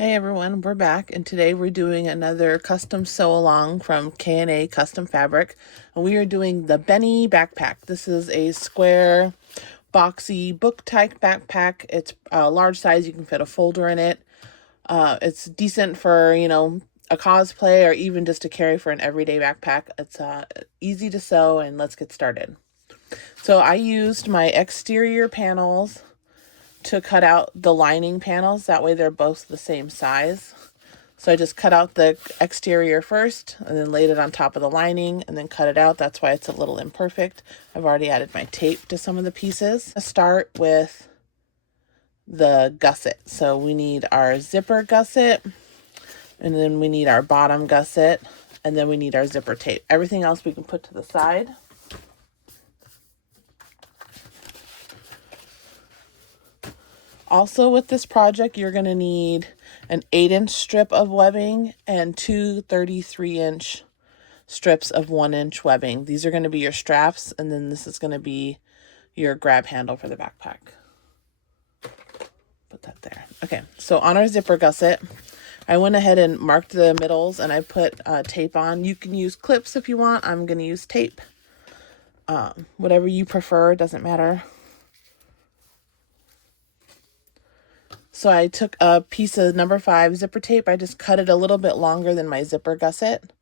Hey everyone, we're back, and today we're doing another custom sew along from K&A Custom Fabric, and we are doing the Benny backpack. This is a square, boxy book type backpack. It's a large size. You can fit a folder in it. It's decent for, a cosplay or even just to carry for an everyday backpack. It's easy to sew, and let's get started. So I used my exterior panels to cut out the lining panels. That way they're both the same size. So I just cut out the exterior first and then laid it on top of the lining and then cut it out. That's why it's a little imperfect. I've already added my tape to some of the pieces. I'll start with the gusset. So we need our zipper gusset, and then we need our bottom gusset, and then we need our zipper tape. Everything else we can put to the side. Also with this project, you're going to need an 8-inch strip of webbing and two 33-inch strips of 1-inch webbing. These are going to be your straps, and then this is going to be your grab handle for the backpack. Put that there. Okay, so on our zipper gusset, I went ahead and marked the middles, and I put tape on. You can use clips if you want. I'm going to use tape. Whatever you prefer, doesn't matter. So I took a piece of number 5 zipper tape. I just cut it a little bit longer than my zipper gusset.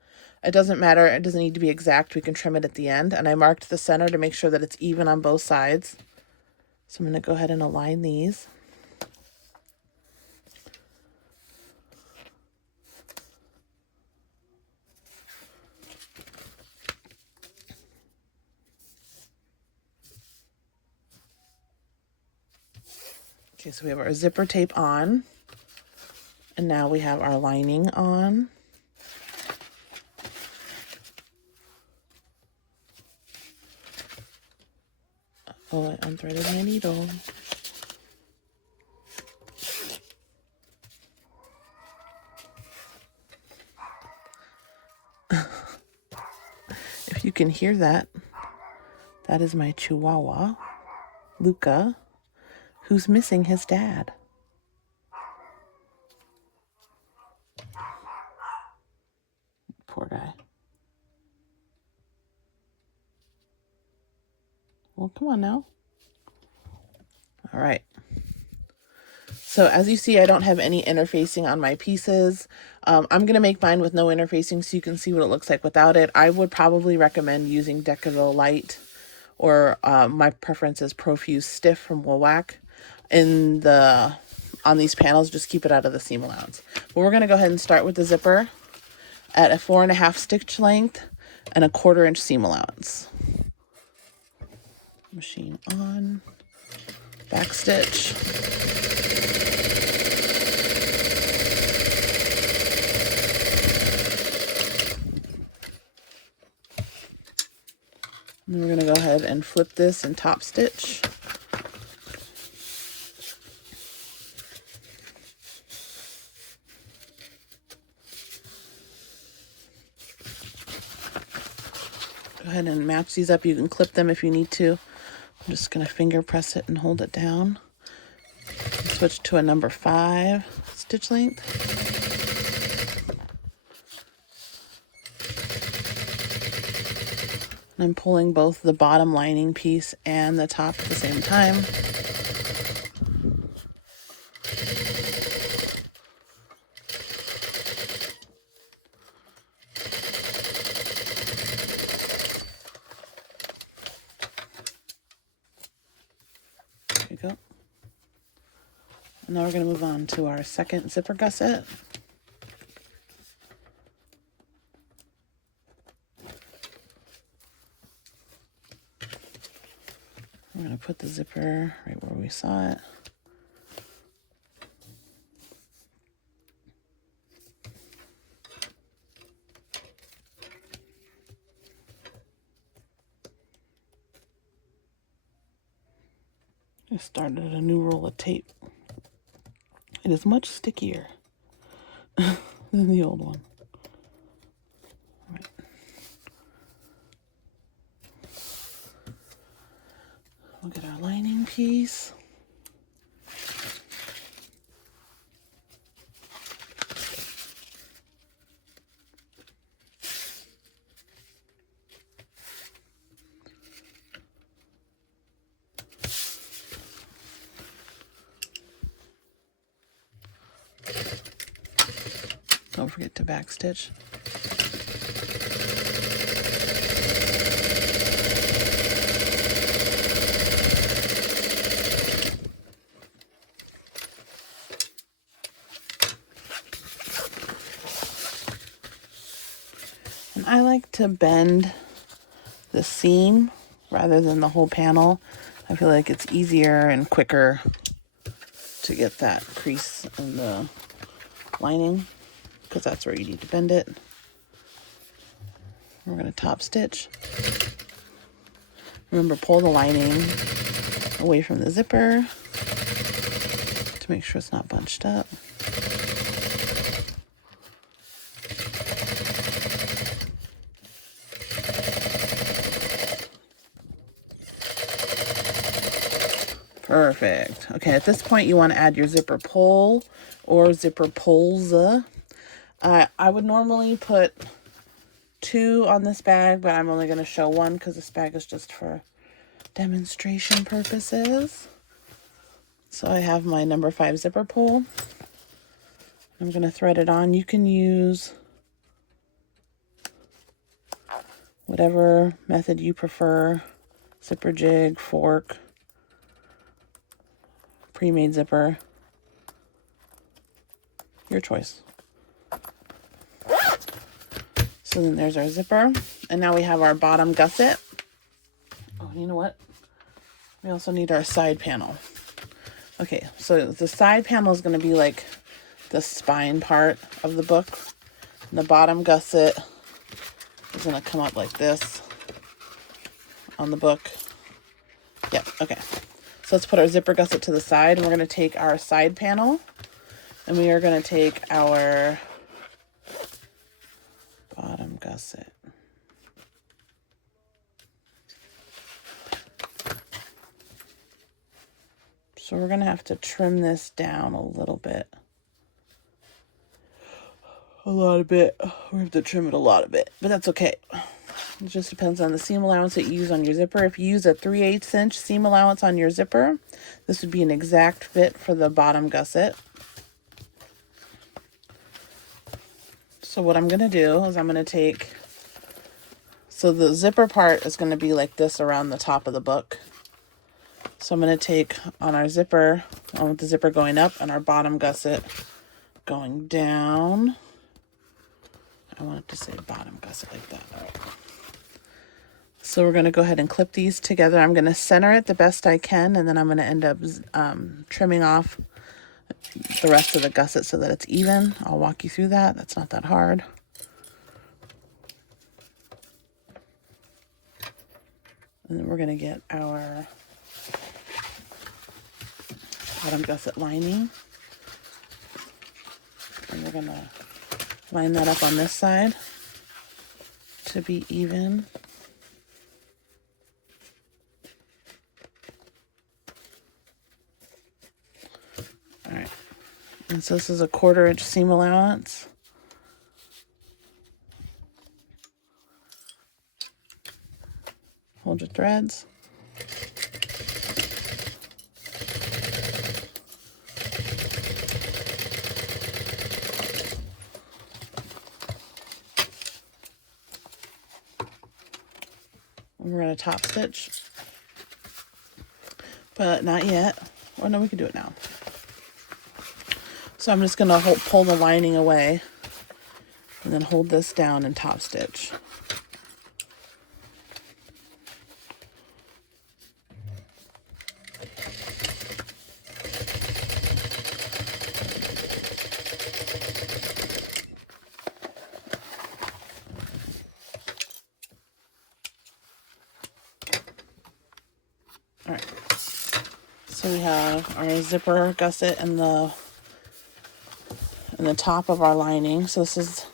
It doesn't matter. It doesn't need to be exact. We can trim it at the end. And I marked the center to make sure that it's even on both sides. So I'm going to go ahead and align these. Okay, so we have our zipper tape on. And now we have our lining on. Oh, I unthreaded my needle. If you can hear that, that is my Chihuahua, Luca, who's missing his dad. Poor guy. Well, come on now. All right. So as you see, I don't have any interfacing on my pieces. I'm going to make mine with no interfacing so you can see what it looks like without it. I would probably recommend using Decadal Light, or my preference is Profuse Stiff from Woolwack. On these panels, just keep it out of the seam allowance. But we're going to go ahead and start with the zipper at a 4.5 stitch length and a 1/4 inch seam allowance. Machine on, back stitch. And then we're going to go ahead and flip this and top stitch. Go ahead and match these up. You can clip them if you need to. I'm just going to finger press it and hold it down. Switch to a number 5 stitch length. And I'm pulling both the bottom lining piece and the top at the same time. There we go. And now we're going to move on to our second zipper gusset. We're going to put the zipper right where we saw it. I started a new roll of tape. It is much stickier than the old one. All right. We'll get our lining piece. forget to back stitch. And I like to bend the seam rather than the whole panel. I feel like it's easier and quicker to get that crease in the lining, because that's where you need to bend it. We're going to top stitch. Remember, pull the lining away from the zipper to make sure it's not bunched up. Perfect. Okay, at this point you want to add your zipper pull or zipper pulls. I would normally put 2 on this bag, but I'm only going to show 1 because this bag is just for demonstration purposes. So I have my number 5 zipper pull. I'm going to thread it on. You can use whatever method you prefer. Zipper jig, fork, pre-made zipper. Your choice. So then there's our zipper. And now we have our bottom gusset. Oh, you know what? We also need our side panel. Okay, so the side panel is going to be like the spine part of the book. And the bottom gusset is going to come up like this on the book. Yep, okay. So let's put our zipper gusset to the side, and we're going to take our side panel, and we are going to take our bottom gusset. So we're going to have to trim this down a little bit. We have to trim it a lot of bit, but that's okay. It just depends on the seam allowance that you use on your zipper. If you use a 3/8 inch seam allowance on your zipper, this would be an exact fit for the bottom gusset. So what I'm going to do is I'm going to take, so the zipper part is going to be like this around the top of the book. So I'm going to take on our zipper, on with the zipper going up and our bottom gusset going down. I want it to say bottom gusset like that. All right. So we're going to go ahead and clip these together. I'm going to center it the best I can, and then I'm going to end up trimming off the rest of the gusset so that it's even. I'll walk you through that. That's not that hard. And then we're going to get our bottom gusset lining. And we're going to line that up on this side to be even. All right. And so this is a 1/4 inch seam allowance. Hold your threads. We're going to top stitch, but not yet. Well, no, we can do it now. So I'm just going to pull the lining away and then hold this down and top stitch. All right. So we have our zipper gusset and the top of our lining. So this is,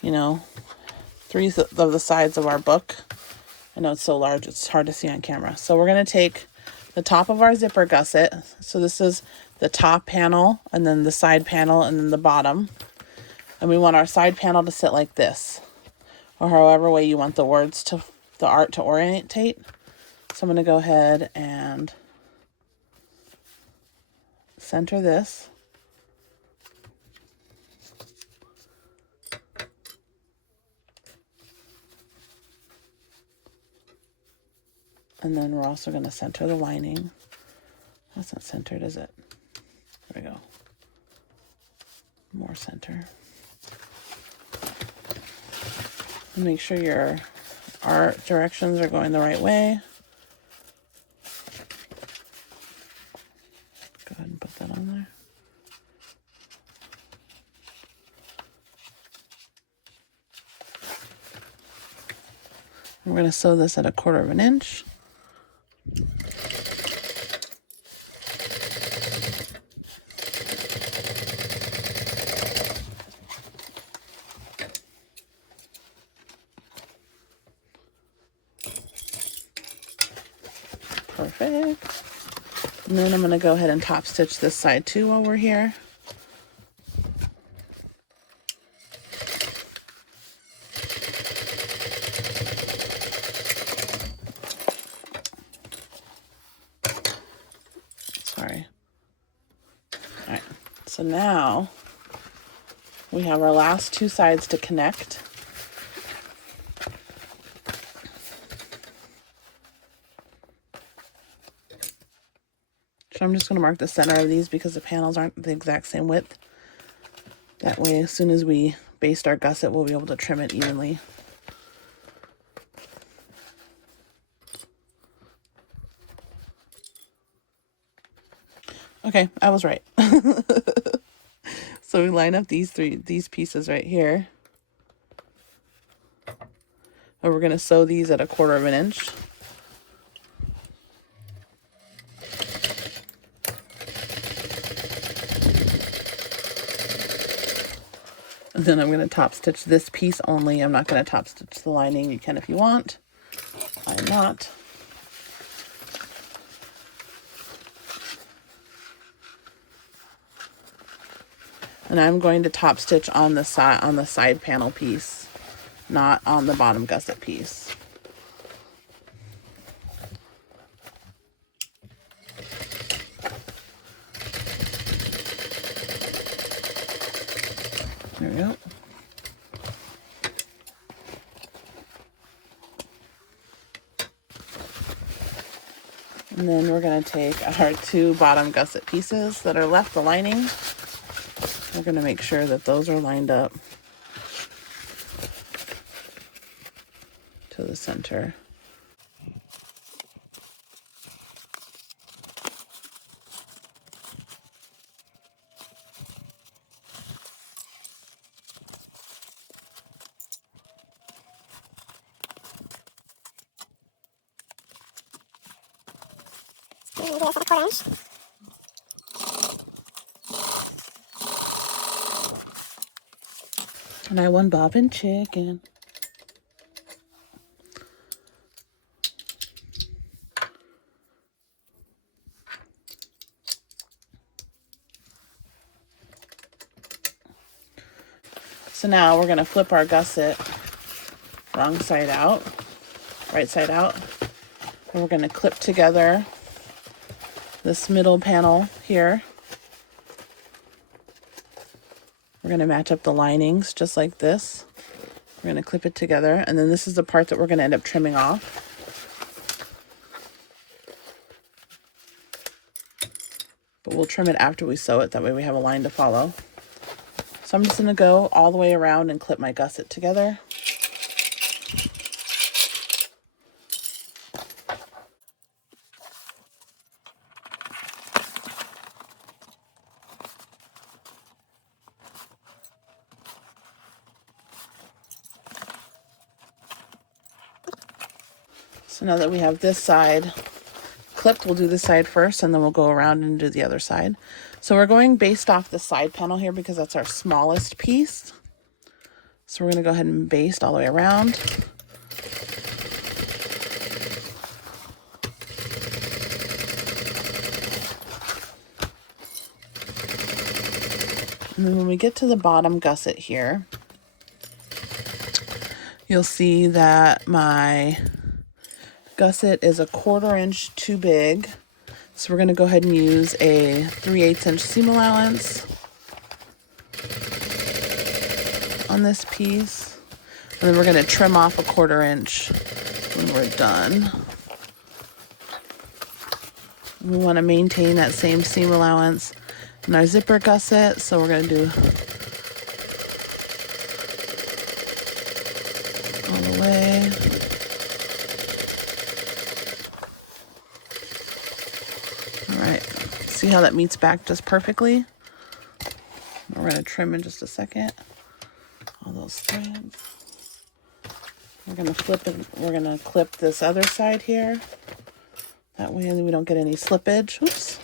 3 of the sides of our book. I know it's so large, it's hard to see on camera. So we're going to take the top of our zipper gusset. So this is the top panel, and then the side panel, and then the bottom. And we want our side panel to sit like this, or however way you want the art to orientate. So I'm going to go ahead and center this. And then we're also going to center the lining. That's not centered, is it? There we go. More center. And make sure your art directions are going the right way. Go ahead and put that on there. We're going to sew this at 1/4 inch. Perfect. And then I'm going to go ahead and top stitch this side too while we're here. Sorry. All right. So now we have our last 2 sides to connect. So I'm just going to mark the center of these because the panels aren't the exact same width. That way, as soon as we baste our gusset, we'll be able to trim it evenly. Okay, I was right. So we line up these pieces right here. And we're going to sew these at 1/4 inch. And then I'm going to top stitch this piece only. I'm not going to top stitch the lining. You can if you want. I'm not. And I'm going to top stitch on the side panel piece, not on the bottom gusset piece. There we go. And then we're going to take our 2 bottom gusset pieces that are left, the lining. We're going to make sure that those are lined up to the center. And I won bobbin chicken. So now we're going to flip our gusset wrong side out, right side out. And we're going to clip together this middle panel here. We're going to match up the linings just like this. We're going to clip it together, and then this is the part that we're going to end up trimming off. But we'll trim it after we sew it, that way we have a line to follow. So I'm just going to go all the way around and clip my gusset together. So now that we have this side clipped, we'll do this side first, and then we'll go around and do the other side. So we're going based off the side panel here because that's our smallest piece. So we're going to go ahead and baste all the way around. And then when we get to the bottom gusset here, you'll see that my gusset is 1/4 inch too big. So we're going to go ahead and use a 3/8 inch seam allowance on this piece. And then we're going to trim off 1/4 inch when we're done. We want to maintain that same seam allowance in our zipper gusset, so we're going to do all the way. All right, see how that meets back just perfectly? We're going to trim in just a second all those strands. We're going to flip it. We're going to clip this other side here. That way we don't get any slippage. Oops.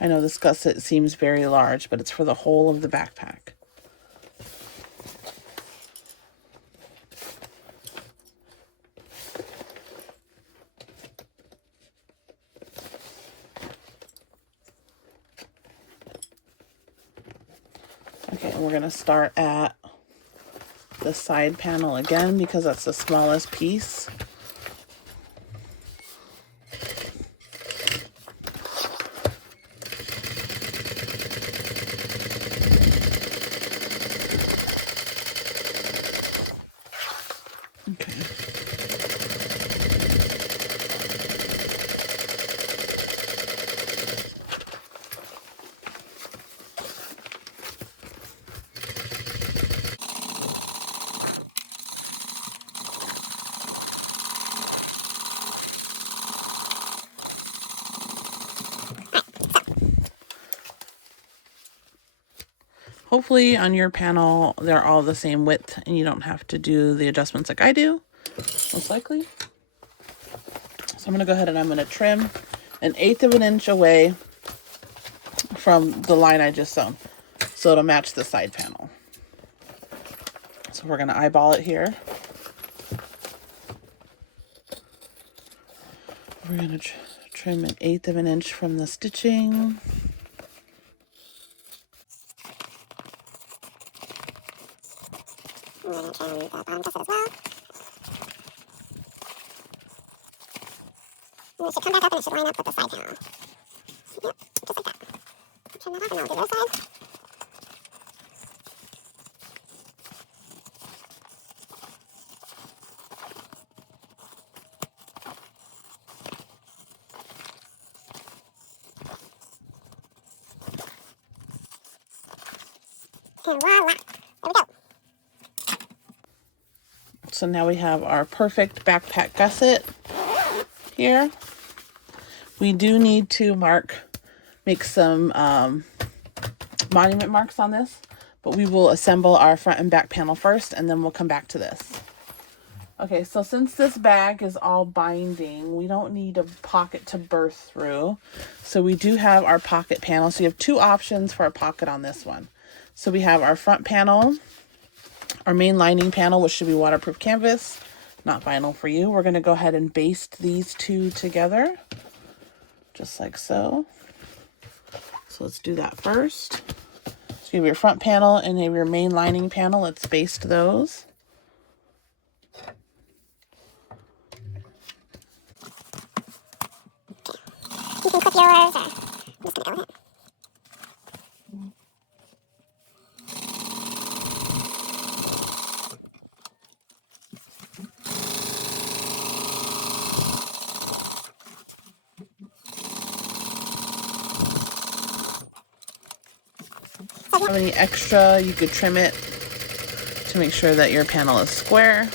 I know this gusset seems very large, but it's for the whole of the backpack. Okay, and we're going to start at the side panel again because that's the smallest piece. Okay. Hopefully on your panel, they're all the same width and you don't have to do the adjustments like I do, most likely. So I'm going to go ahead and I'm going to trim 1/8 of an inch away from the line I just sewn, so it'll match the side panel. So we're going to eyeball it here. We're going to trim 1/8 of an inch from the stitching. I'm going to trim the bottom gusset as well. And it should come back up and it should line up with the side panel. Yep, just like that. Trim that off and I'll do the other side. And voila, there we go. So now we have our perfect backpack gusset here. We do need to make some monument marks on this, but we will assemble our front and back panel first and then we'll come back to this. Okay, so since this bag is all binding, we don't need a pocket to burst through. So we do have our pocket panel. So you have two options for a pocket on this one. So we have our front panel, our main lining panel, which should be waterproof canvas, not vinyl for you. We're going to go ahead and baste these two together, just like so. So let's do that first. So you have your front panel and you have your main lining panel. Let's baste those. You can clip yours, or I'm just going to go with it. If you have any extra, you could trim it to make sure that your panel is square.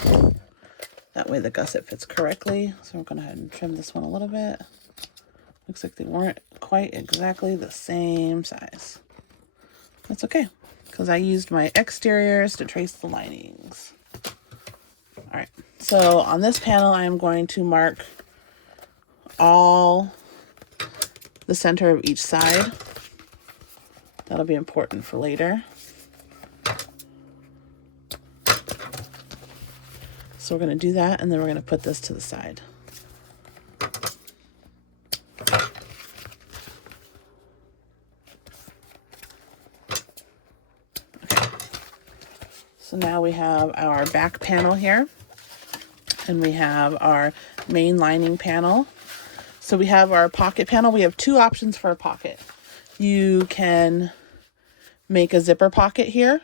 That way the gusset fits correctly. So we're going to go ahead and trim this one a little bit. Looks like they weren't quite exactly the same size. That's okay, because I used my exteriors to trace the linings. All right, so on this panel, I am going to mark all the center of each side. That'll be important for later. So we're going to do that, and then we're going to put this to the side. Okay. So now we have our back panel here, and we have our main lining panel. So we have our pocket panel. We have two options for a pocket. You can make a zipper pocket here,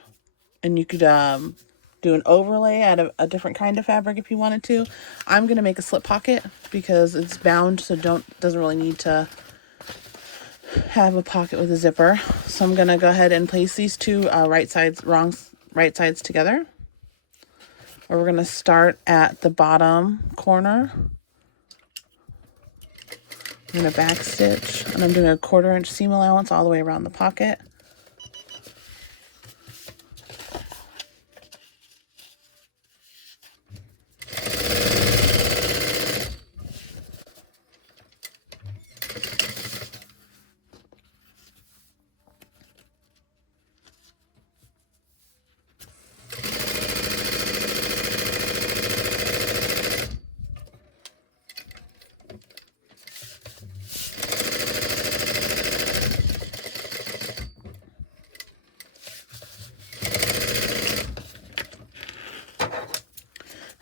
and you could do an overlay out of a different kind of fabric if you wanted to. I'm going to make a slip pocket because it's bound, so doesn't really need to have a pocket with a zipper. So I'm going to go ahead and place these two right sides together. We're going to start at the bottom corner. I'm going to back stitch, and I'm doing a 1/4 inch seam allowance all the way around the pocket.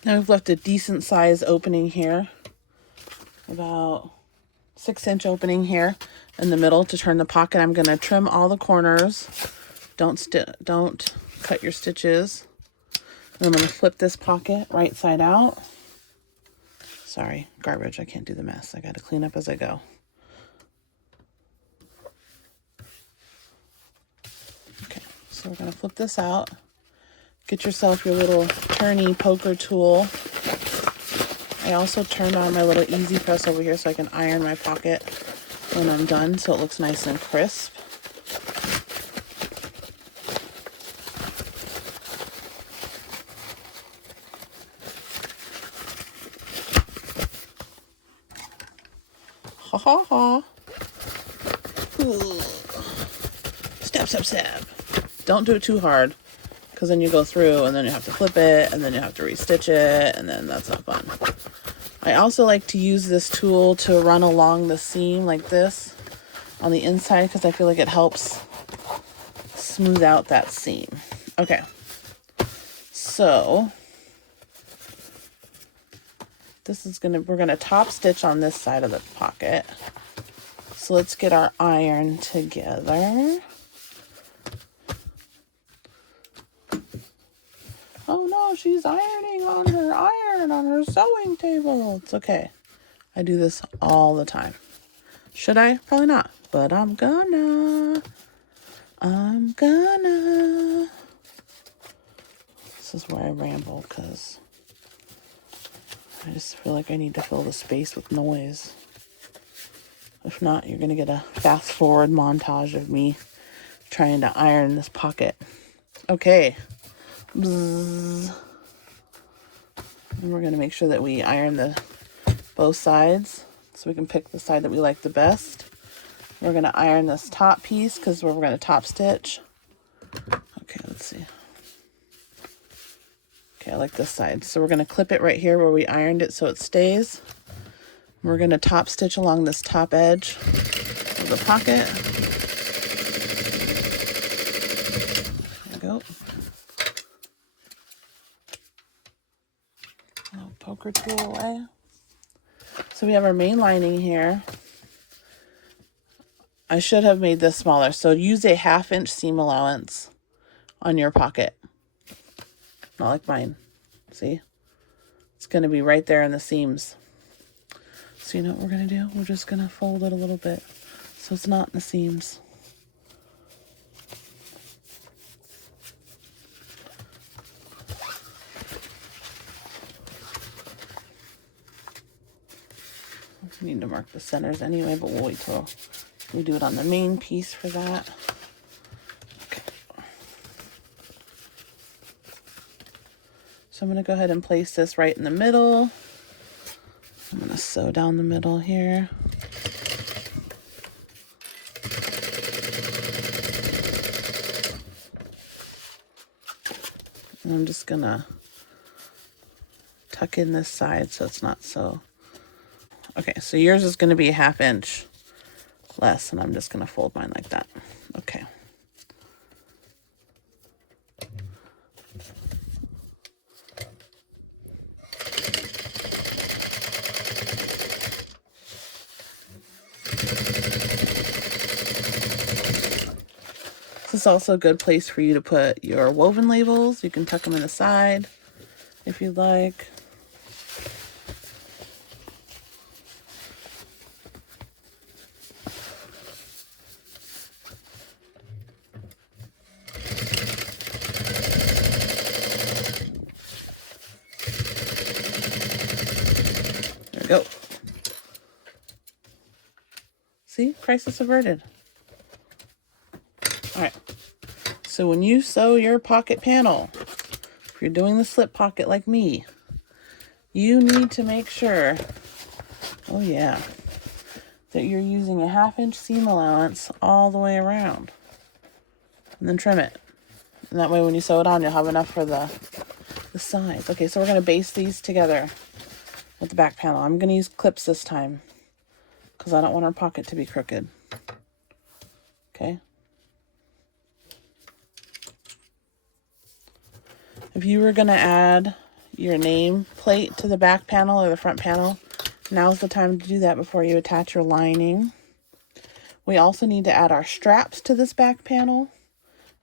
Now we've left a decent size opening here, about 6-inch opening here in the middle to turn the pocket. I'm going to trim all the corners. Don't cut your stitches. And I'm going to flip this pocket right side out. Sorry, garbage. I can't do the mess. I got to clean up as I go. Okay, so we're going to flip this out. Get yourself your little turny poker tool. I also turned on my little easy press over here so I can iron my pocket when I'm done so it looks nice and crisp. Ha ha ha. Stab, stab, stab. Don't do it too hard, because then you go through and then you have to flip it and then you have to restitch it, and then that's not fun. I also like to use this tool to run along the seam like this on the inside because I feel like it helps smooth out that seam. Okay, so we're gonna top stitch on this side of the pocket. So let's get our iron together. Oh no, she's ironing on her iron on her sewing table. It's okay. I do this all the time. Should I? Probably not. But I'm gonna. This is where I ramble because I just feel like I need to fill the space with noise. If not, you're gonna get a fast forward montage of me trying to iron this pocket. Okay. Bzz. And we're going to make sure that we iron both sides so we can pick the side that we like the best. We're going to iron this top piece because we're going to top stitch. Okay, let's see. Okay, I like this side. So we're going to clip it right here where we ironed it so it stays. We're going to top stitch along this top edge of the pocket. There we go. Poker tool away. So we have our main lining here. I should have made this smaller. So use a 1/2 inch seam allowance on your pocket. Not like mine. See? It's going to be right there in the seams. So you know what we're going to do? We're just going to fold it a little bit so it's not in the seams. We need to mark the centers anyway, but we'll wait till we do it on the main piece for that. Okay. So I'm going to go ahead and place this right in the middle. I'm going to sew down the middle here. And I'm just going to tuck in this side so it's not so... Okay, so yours is going to be a 1/2 inch less, and I'm just going to fold mine like that. Okay. is also a good place for you to put your woven labels. You can tuck them in the side if you'd like. There we go. See, crisis averted. All right. So when you sew your pocket panel, if you're doing the slip pocket like me, you need to make sure, oh yeah, that you're using a 1/2 inch seam allowance all the way around. And then trim it. And that way when you sew it on, you'll have enough for the sides. Okay, so we're going to baste these together with the back panel. I'm going to use clips this time because I don't want our pocket to be crooked. Okay. If you were going to add your name plate to the back panel or the front panel, now's the time to do that before you attach your lining. We also need to add our straps to this back panel,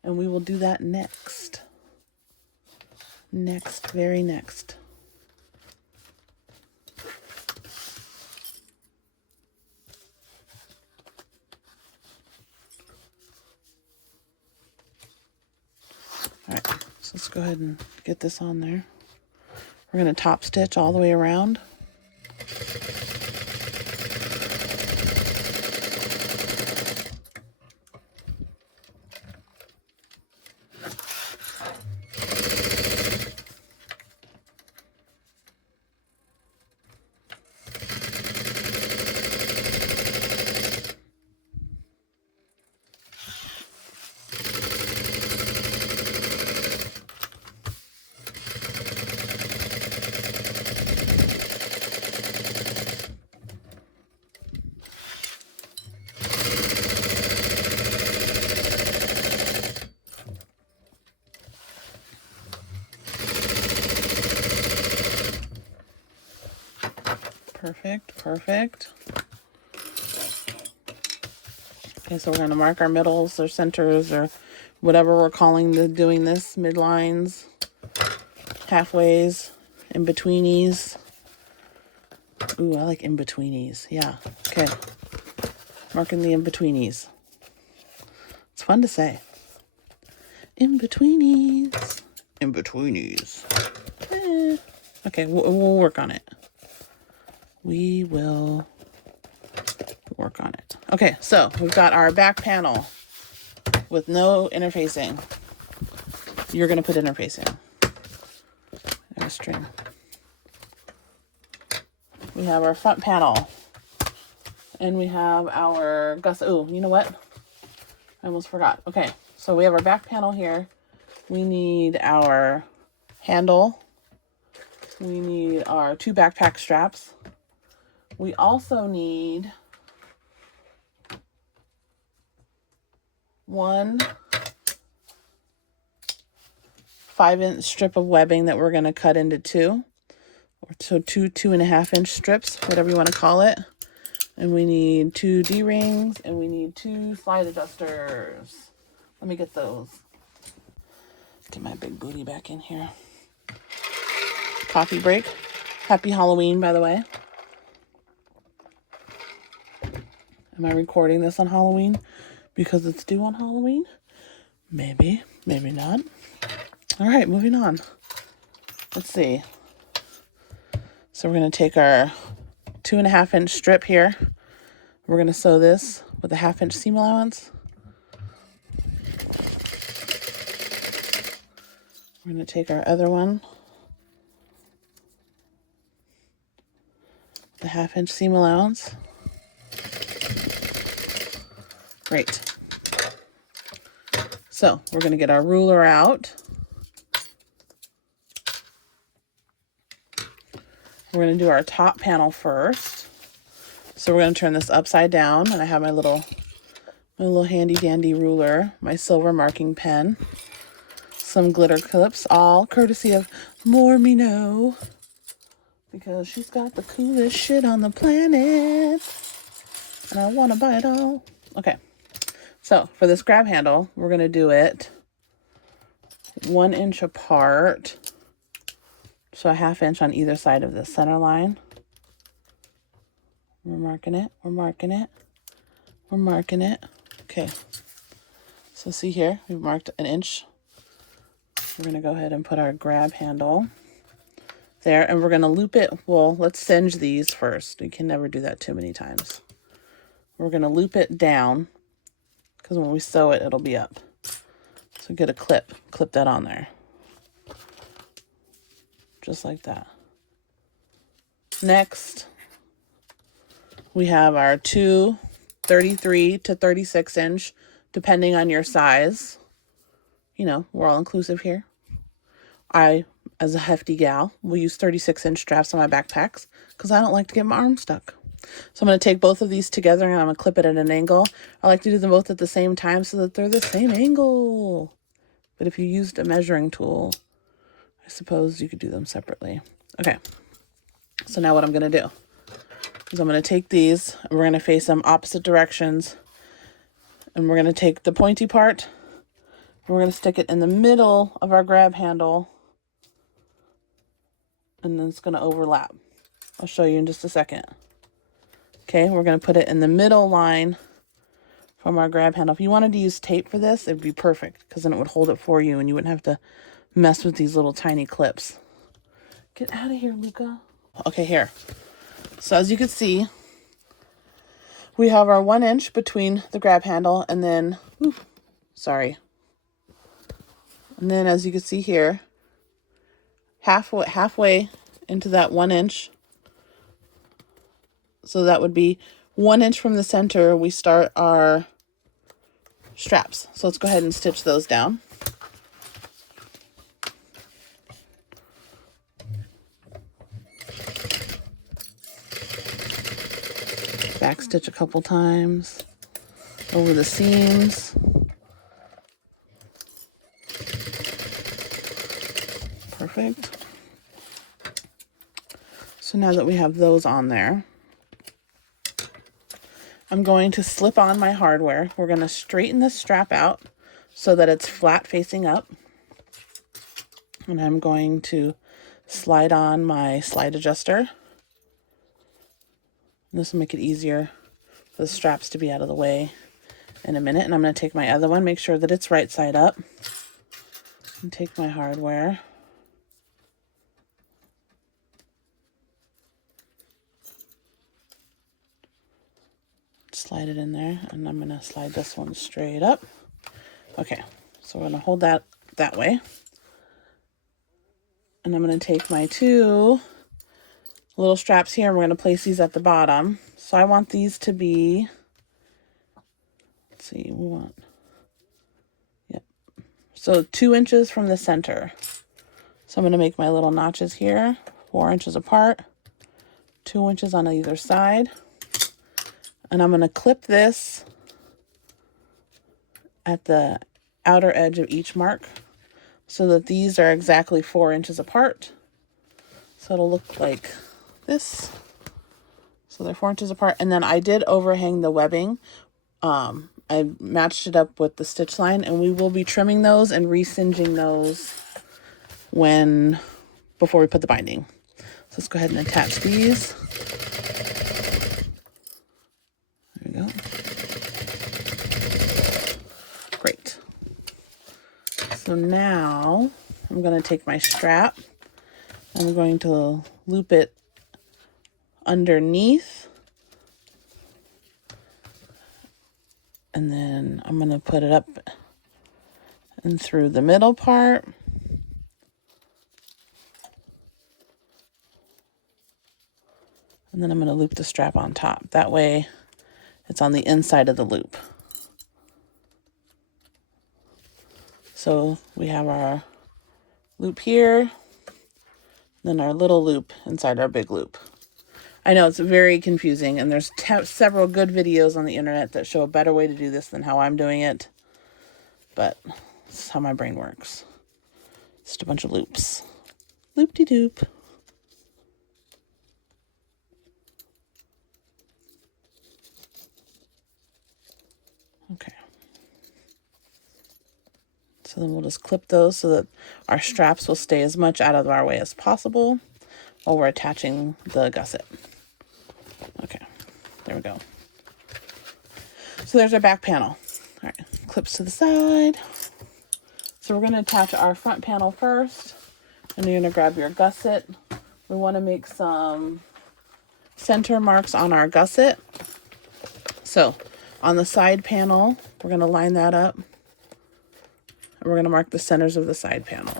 and we will do that next. Very next. All right, so let's go ahead and get this on there. We're going to top stitch all the way around. Perfect. Okay, so we're going to mark our middles or centers or whatever we're calling doing this, midlines, halfways, in-betweenies. Ooh, I like in-betweenies. Yeah, okay. Marking the in-betweenies. It's fun to say. In-betweenies. In-betweenies. Okay, we'll work on it. We will work on it. Okay, so we've got our back panel with no interfacing. You're going to put interfacing. There's a string. We have our front panel. And we have our gusset. Oh, you know what? I almost forgot. Okay, so we have our back panel here. We need our handle. We need our 2 backpack straps. We also need one 5-inch strip of webbing that we're going to cut into 2. So 2 2.5 inch strips, whatever you want to call it. And we need 2 D-rings and we need 2 slide adjusters. Let me get those. Get my big booty back in here. Coffee break. Happy Halloween, by the way. Am I recording this on Halloween because it's due on Halloween? Maybe, maybe not. All right, moving on. Let's see. So we're going to take our 2.5 inch strip here. We're going to sew this with a 1/2 inch seam allowance. We're going to take our other one, the 1/2 inch seam allowance. Great. So we're going to get our ruler out. We're going to do our top panel first. So we're going to turn this upside down, and I have my little handy dandy ruler, my silver marking pen, some glitter clips, all courtesy of More Me Know, because she's got the coolest shit on the planet, and I want to buy it all. Okay, So for this grab handle, we're going to do it 1 inch apart. So a 1/2 inch on either side of the center line. We're marking it, we're marking it, we're marking it. Okay. So see here, we've marked 1 inch. We're going to go ahead and put our grab handle there, and we're going to loop it. Well, let's singe these first. We can never do that too many times. We're going to loop it down, because when we sew it, it'll be up. So get a clip that on there. Just like that. Next, we have our two 33 to 36 inch, depending on your size. You know, we're all inclusive here. I, as a hefty gal, will use 36 inch straps on my backpacks because I don't like to get my arm stuck. So I'm going to take both of these together and I'm going to clip it at an angle. I like to do them both at the same time so that they're the same angle. But if you used a measuring tool, I suppose you could do them separately. Okay. So now what I'm going to do is I'm going to take these and we're going to face them opposite directions. And we're going to take the pointy part and we're going to stick it in the middle of our grab handle. And then it's going to overlap. I'll show you in just a second. Okay, we're going to put it in the middle line from our grab handle. If you wanted to use tape for this, it'd be perfect because then it would hold it for you and you wouldn't have to mess with these little tiny clips. Get out of here, Luca. Okay, here. So as you can see, we have our 1 inch between the grab handle and then, And then as you can see here, halfway into that 1 inch. So that would be 1 inch from the center. We start our straps. So let's go ahead and stitch those down. Back stitch a couple times over the seams. Perfect. So now that we have those on there, I'm going to slip on my hardware. We're going to straighten this strap out so that it's flat facing up. And I'm going to slide on my slide adjuster. This will make it easier for the straps to be out of the way in a minute. And I'm going to take my other one, make sure that it's right side up. And take my hardware. Slide it in there, and I'm going to slide this one straight up. Okay, so we're going to hold that way. And I'm going to take my two little straps here, and we're going to place these at the bottom. So I want these to be, so 2 inches from the center. So I'm going to make my little notches here, 4 inches apart, 2 inches on either side. And I'm going to clip this at the outer edge of each mark so that these are exactly 4 inches apart. So it'll look like this. So they're 4 inches apart. And then I did overhang the webbing. I matched it up with the stitch line, and we will be trimming those and re-singeing those before we put the binding. So let's go ahead and attach these. There we go. Great. So now I'm going to take my strap. I'm going to loop it underneath. And then I'm going to put it up and through the middle part. And then I'm going to loop the strap on top. That way it's on the inside of the loop. So we have our loop here, then our little loop inside our big loop. I know it's very confusing, and there's several good videos on the internet that show a better way to do this than how I'm doing it. But this is how my brain works. Just a bunch of loops. Loop-de-doop. Okay. So then we'll just clip those so that our straps will stay as much out of our way as possible while we're attaching the gusset. Okay, there we go. So there's our back panel. All right, clips to the side. So we're going to attach our front panel first, and you're going to grab your gusset. We want to make some center marks on our gusset. So on the side panel, we're going to line that up, and we're going to mark the centers of the side panel.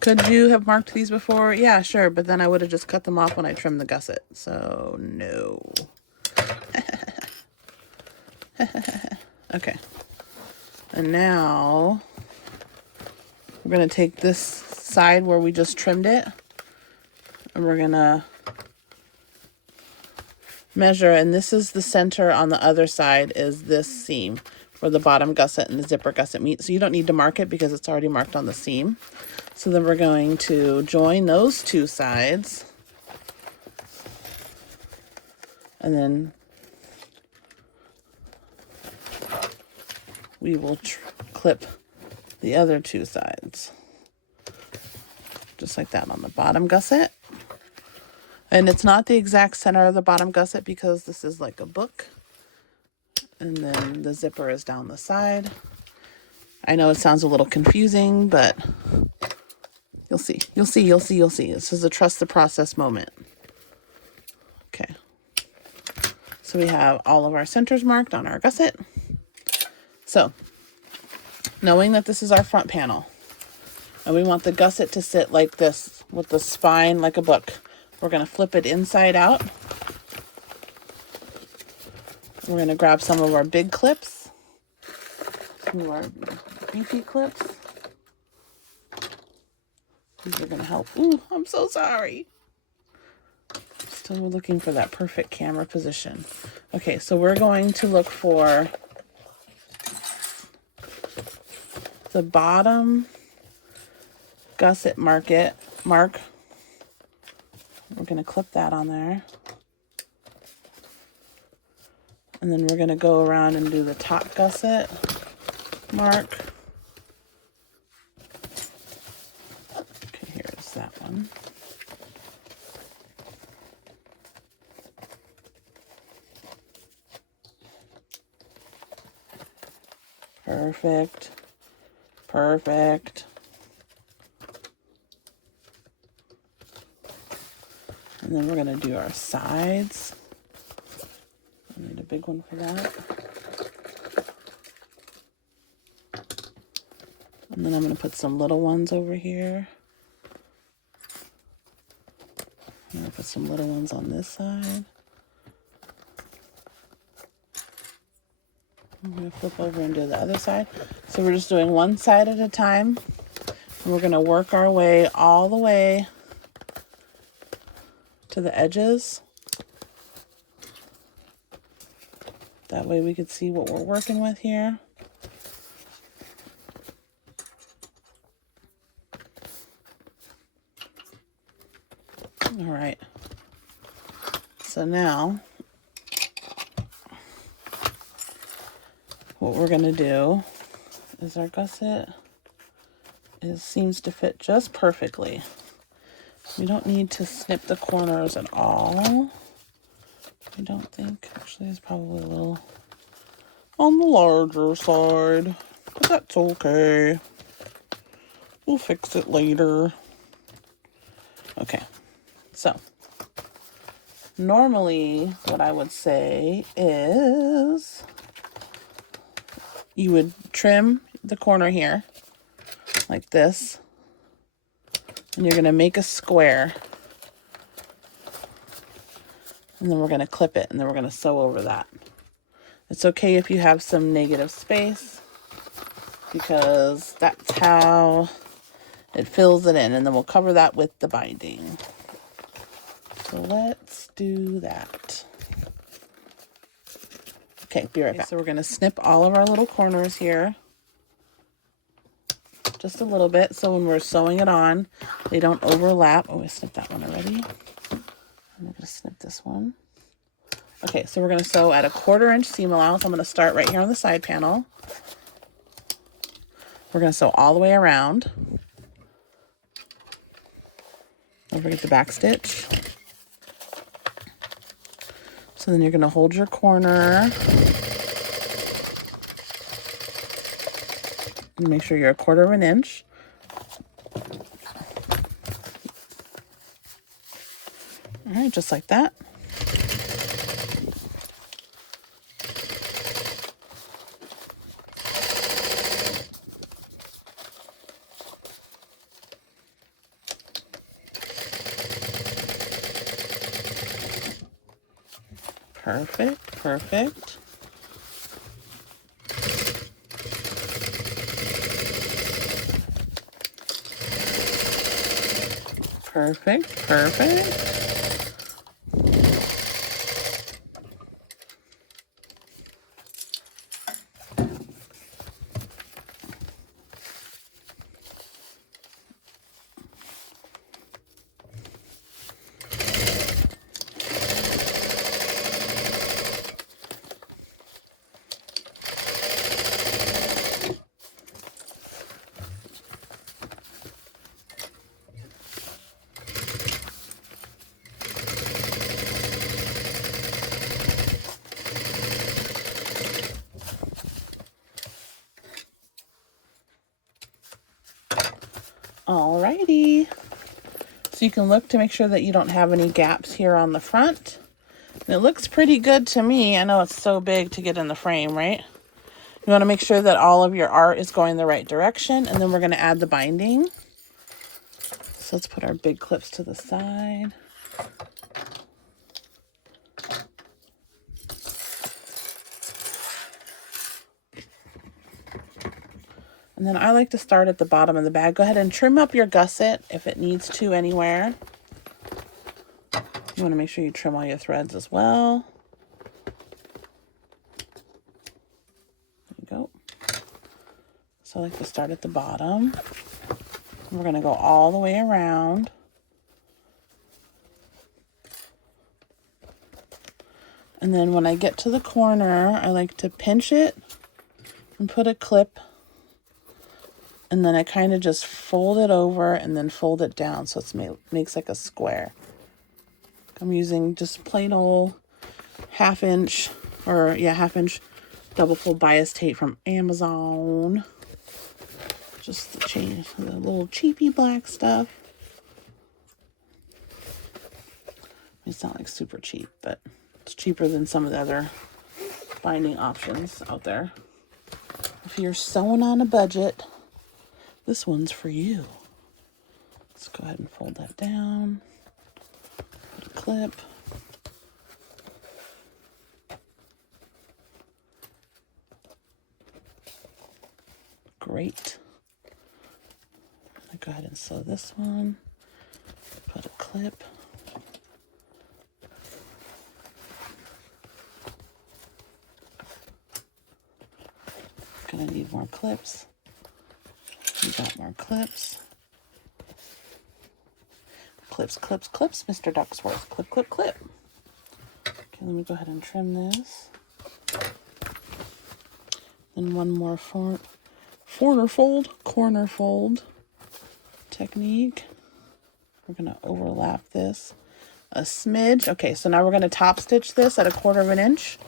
Could you have marked these before? Yeah, sure, but then I would have just cut them off when I trimmed the gusset, so no. Okay, and now we're going to take this side where we just trimmed it, and we're going to measure, and this is the center on the other side is this seam where the bottom gusset and the zipper gusset meet. So you don't need to mark it because it's already marked on the seam. So then we're going to join those two sides, and then we will clip the other two sides, just like that on the bottom gusset. And it's not the exact center of the bottom gusset because this is like a book, and then the zipper is down the side. I know it sounds a little confusing, but you'll see. You'll see. You'll see. You'll see. This is a trust the process moment. Okay. So we have all of our centers marked on our gusset. So, knowing that this is our front panel, and we want the gusset to sit like this with the spine like a book, we're going to flip it inside out. We're going to grab some of our big clips, some of our beefy clips. These are going to help. Ooh, I'm so sorry. Still looking for that perfect camera position. Okay, so we're going to look for the bottom gusset mark. We're going to clip that on there. And then we're going to go around and do the top gusset mark. Okay, here's that one. Perfect. Perfect. And then we're going to do our sides. I need a big one for that. And then I'm going to put some little ones over here. I'm going to put some little ones on this side. I'm going to flip over and do the other side. So we're just doing one side at a time. And we're going to work our way all the way to the edges. That way we could see what we're working with here. All right. So now what we're going to do is our gusset seems to fit just perfectly. We don't need to snip the corners at all. I don't think. Actually, it's probably a little on the larger side, but that's okay. We'll fix it later. Okay, so normally what I would say is you would trim the corner here like this, and you're going to make a square, and then we're going to clip it, and then we're going to sew over that. It's okay if you have some negative space because that's how it fills it in, and then we'll cover that with the binding. So let's do that. Okay, be right back. So we're going to snip all of our little corners here, just a little bit, so when we're sewing it on, they don't overlap. Oh, I snipped that one already. I'm going to snip this one. Okay, so we're going to sew at a 1/4 inch seam allowance. I'm going to start right here on the side panel. We're going to sew all the way around. Don't forget the back stitch. So then you're going to hold your corner. And make sure you're a 1/4 inch. All right, just like that. Perfect, perfect. Perfect, perfect. Alrighty. So you can look to make sure that you don't have any gaps here on the front. And it looks pretty good to me. I know it's so big to get in the frame, right? You want to make sure that all of your art is going the right direction, and then we're going to add the binding. So let's put our big clips to the side. And then I like to start at the bottom of the bag. Go ahead and trim up your gusset if it needs to anywhere. You want to make sure you trim all your threads as well. There you go. So I like to start at the bottom. We're going to go all the way around. And then when I get to the corner, I like to pinch it and put a clip. And then I kind of just fold it over and then fold it down so it makes like a square. I'm using just plain old half inch double fold bias tape from Amazon. Just to change the little cheapy black stuff. It's not like super cheap, but it's cheaper than some of the other binding options out there. If you're sewing on a budget, this one's for you. Let's go ahead and fold that down. Put a clip. Great. Go ahead and sew this one. Put a clip. Gonna need more clips. We got more clips. Clips, clips, clips, Mr. Ducksworth. Clip, clip, clip. Okay, let me go ahead and trim this. Then one more corner fold technique. We're gonna overlap this a smidge. Okay, so now we're gonna top stitch this at a 1/4 inch.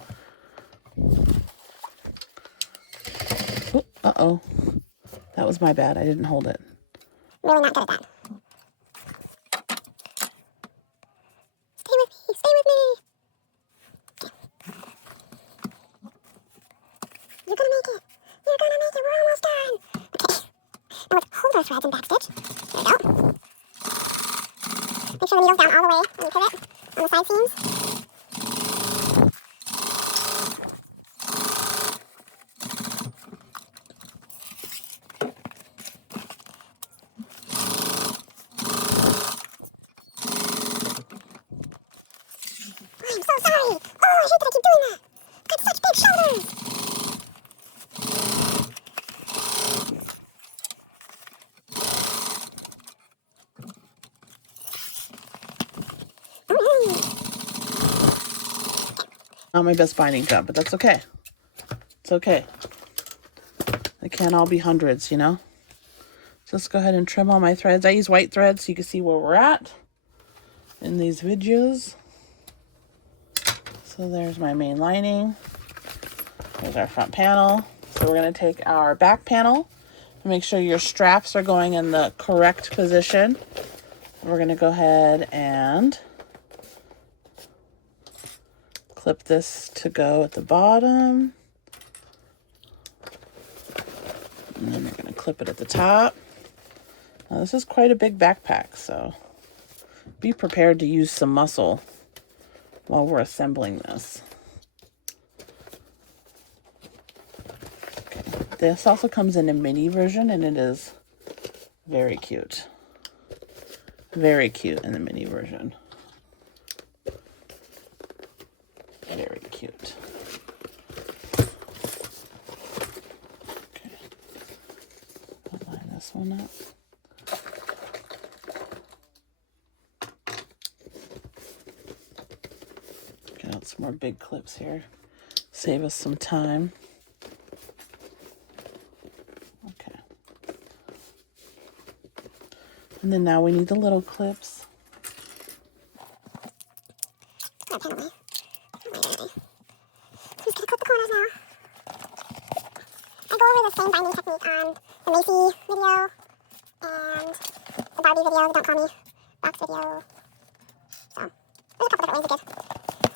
Oh, uh-oh. That was my bad. I didn't hold it. Really not good at that. Stay with me. Stay with me. You're gonna make it. You're gonna make it. We're almost done. Okay. Now let's hold our threads and backstitch. There we go. Make sure the needle's down all the way on the pivot on the side seams. I'm so sorry. Oh, I hate that I keep doing that. Got such big shoulders. Not my best binding job, but that's okay. It's okay. They can't all be hundreds, you know? So let's go ahead and trim all my threads. I use white threads so you can see where we're at in these videos. So there's my main lining. There's our front panel. So we're going to take our back panel and make sure your straps are going in the correct position. We're going to go ahead and clip this to go at the bottom. And then we're going to clip it at the top. Now this is quite a big backpack, so be prepared to use some muscle while we're assembling this. Okay. This also comes in a mini version, and it is very cute. Very cute in the mini version. Very cute. Okay. I'll line this one up. Get out some more big clips here. Save us some time. Okay. And then now we need the little clips. I'm just gonna clip the corners now. I go over the same binding technique on the Macy video and the Barbie video, the Don't Call Me box video.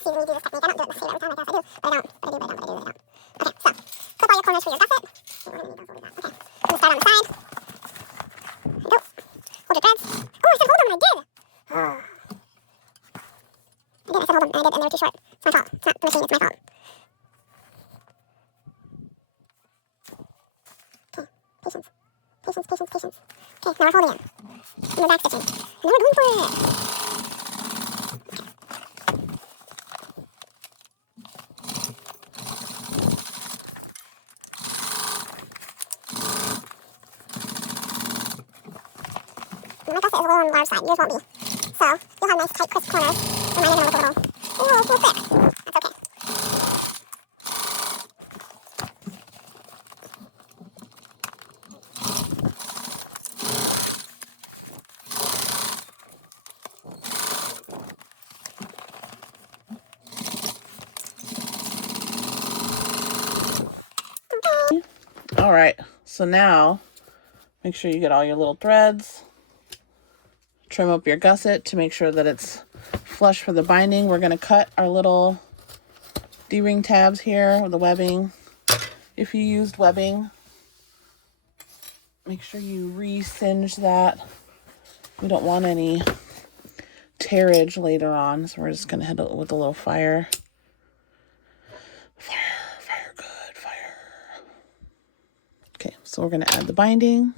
So there's a couple different ways to see when you do this technique. I don't do it the same every time, I guess I do, but I don't. Okay, so clip all your corners for your gusset. We're gonna need those over that. Okay, I'm gonna start on the side. There we go. Hold your threads. Oh, I said hold them, and I did. I said hold them, and I did, and they were too short. It's my fault. It's not the machine, it's my fault. Patience. Okay, now we're folding it. And we're back stitching. And then we're going for it. My gusset is a little on the large side. Yours won't be. So you'll have nice tight crisp corners. And mine are going to look a little thick. That's okay. All right, so now make sure you get all your little threads. Trim up your gusset to make sure that it's flush for the binding. We're going to cut our little D-ring tabs here with the webbing. If you used webbing, make sure you re-singe that. We don't want any tearage later on, so we're just going to hit it with a little fire. Fire, good, fire. Okay, so we're going to add the binding.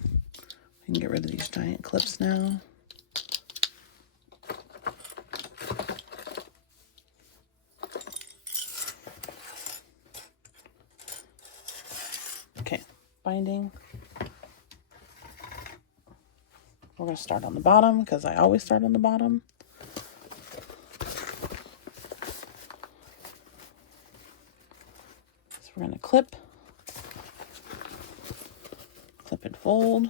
We can get rid of these giant clips now. Okay, binding. We're going to start on the bottom because I always start on the bottom. So we're going to clip and fold.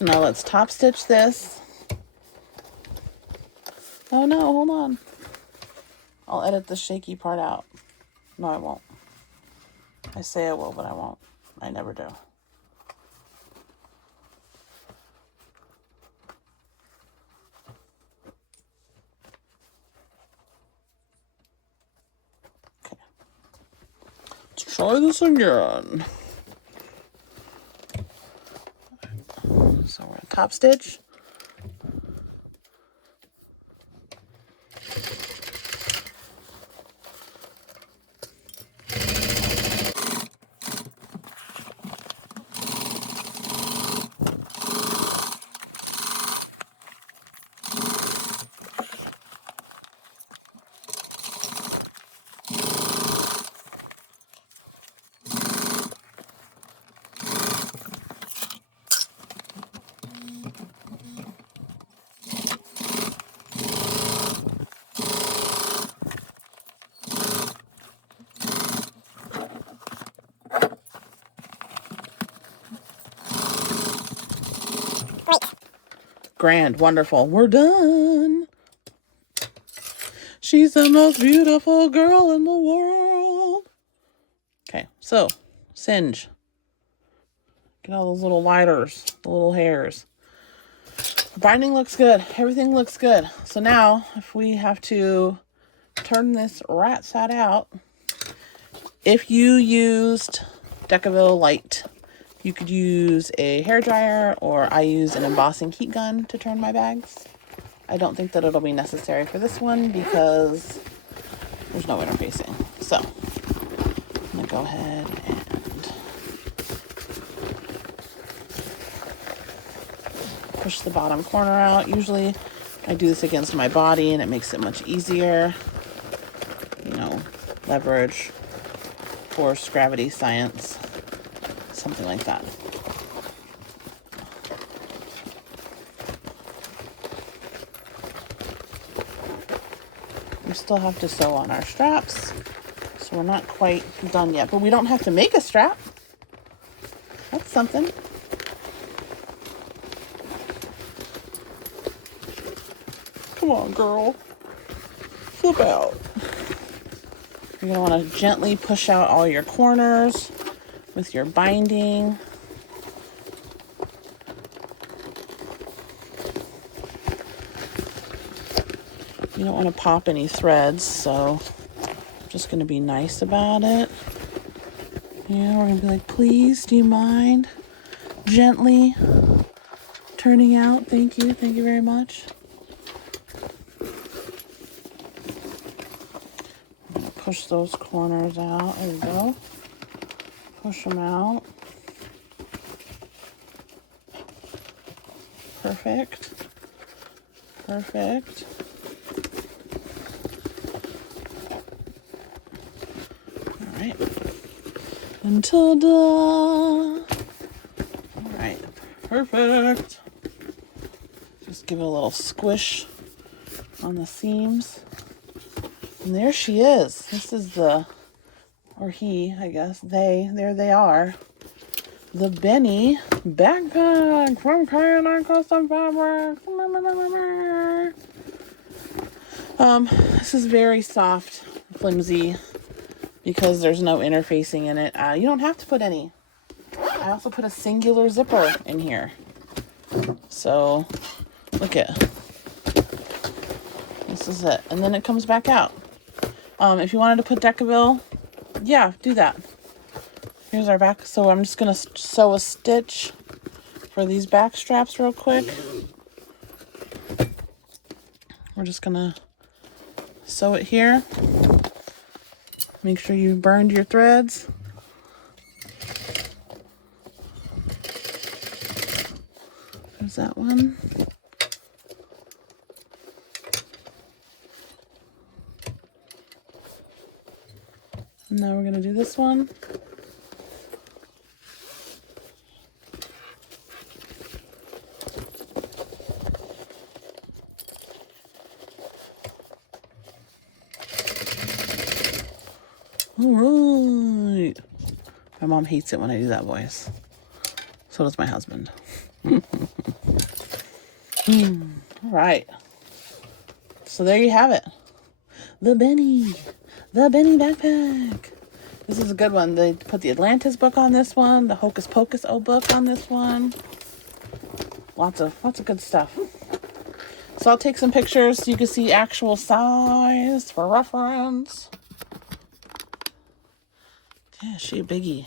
Now let's top stitch this. Oh no, hold on. I'll edit the shaky part out. No, I won't. I say I will, but I won't. I never do. Okay. try this again. So we're at top stitch. Great. Grand, wonderful. We're done. She's the most beautiful girl in the world. Okay, so singe. Get all those little lighters, the little hairs. The binding looks good. Everything looks good. So now, if we have to turn this right side out, if you used Decaville Light, you could use a hairdryer, or I use an embossing heat gun to turn my bags. I don't think that it'll be necessary for this one because there's no interfacing. So I'm gonna go ahead and push the bottom corner out. Usually I do this against my body and it makes it much easier. You know, leverage, force, gravity, science, something like that. We still have to sew on our straps, so we're not quite done yet, but we don't have to make a strap. That's something. Come on, girl. Flip out. You're going to want to gently push out all your corners with your binding. You don't want to pop any threads, so I'm just going to be nice about it. Yeah, we're going to be like, please, do you mind gently turning out? Thank you. Thank you very much. I'm going to push those corners out. There we go. Push them out. Perfect. Perfect. All right. And ta-da! All right. Perfect. Just give it a little squish on the seams. And there she is. This is the, or he, I guess, there they are. The Benny backpack from K&A Custom Fabrics. This is very soft, flimsy, because there's no interfacing in it. You don't have to put any. I also put a singular zipper in here. So, look at. This is it. And then it comes back out. If you wanted to put Decaville, yeah, do that. Here's our back. So I'm just going to sew a stitch for these back straps real quick. We're just going to sew it here. Make sure you burned your threads. There's that one. And now we're going to do this one. All right. My mom hates it when I do that voice. So does my husband. All right. So there you have it. The Benny backpack. This is a good one. They put the Atlantis book on this one, the Hocus Pocus book on this one. Lots of good stuff. So I'll take some pictures so you can see actual size for reference. Yeah, she a biggie.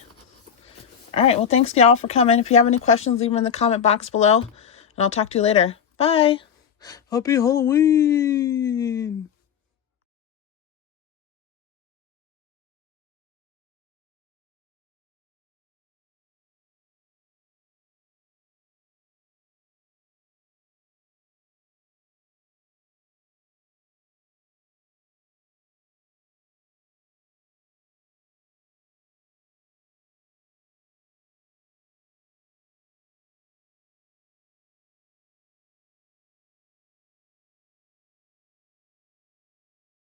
All right, well, thanks y'all for coming. If you have any questions, leave them in the comment box below, and I'll talk to you later. Bye. Happy Halloween.